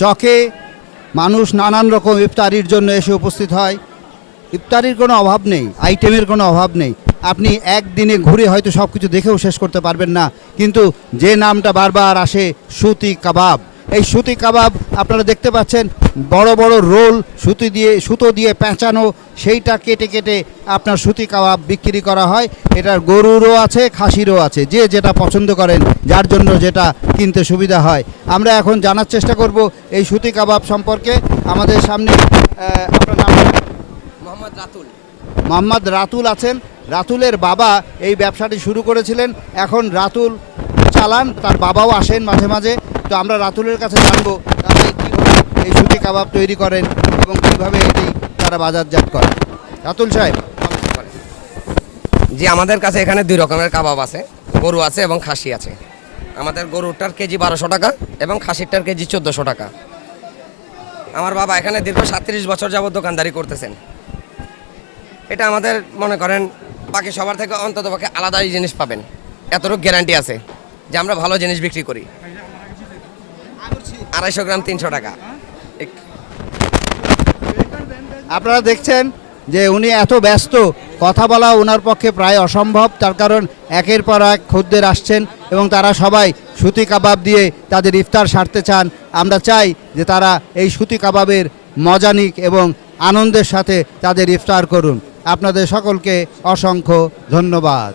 চকে মানুষ নানান রকম ইফতারির জন্য এসে উপস্থিত হয়। ইফতারির কোনো অভাব নেই, আইটেমের কোনো অভাব নেই। আপনি একদিনে ঘুরে হয়তো সব কিছু দেখেও শেষ করতে পারবেন না, কিন্তু যে নামটা বারবার আসে সুতি কাবাব, এই সুতি কাবাব আপনারা দেখতে পাচ্ছেন, বড় বড় রোল সুতো দিয়ে পেঁচানো, সেইটা কেটে কেটে আপনার সুতি কাবাব বিক্রি করা হয়। এটার গরুরও আছে, খাসিরও আছে, যে যেটা পছন্দ করেন, যার জন্য যেটা কিনতে সুবিধা হয়। আমরা এখন জানার চেষ্টা করব এই সুতি কাবাব সম্পর্কে। আমাদের সামনে আপনার নাম? মোহাম্মদ রাতুল আছেন। রাতুলের বাবা এই ব্যবসাটি শুরু করেছিলেন, এখন রাতুল চালান, তার বাবাও আসেন মাঝে মাঝে। তো আমরা রাতুলের কাছে জানবো তারা কীভাবে এই সুতি কাবাব তৈরি করেন এবং কীভাবে এটি তারা বাজারজাত করেন। রাতুল সাহেব। জি, আমাদের কাছে এখানে দুই রকমের কাবাব আছে, গরু আছে এবং খাসি আছে। আমাদের গরুটার কেজি 1200 টাকা এবং খাসিরটার কেজি 1400 টাকা। আমার বাবা এখানে দীর্ঘ 37 বছর যাবত দোকানদারি করতেছেন। এটা আমাদের মনে করেন বাকি সবার থেকে অন্ততপক্ষে আলাদাই জিনিস পাবেন, এতটুকু গ্যারান্টি আছে যে আমরা ভালো জিনিস বিক্রি করি। 250 গ্রাম 300 টাকা। আপনারা দেখছেন যে উনি এত ব্যস্ত, কথা বলা ওনার পক্ষে প্রায় অসম্ভব। তার কারণ একের পর এক খদ্দের আসছেন এবং তারা সবাই সুতি কাবাব দিয়ে তাদের ইফতার সারতে চান। আমরা চাই যে তারা এই সুতি কাবাবের মজা নিক এবং আনন্দের সাথে তাদের ইফতার করুন। আপনাদের সকলকে অসংখ্য ধন্যবাদ।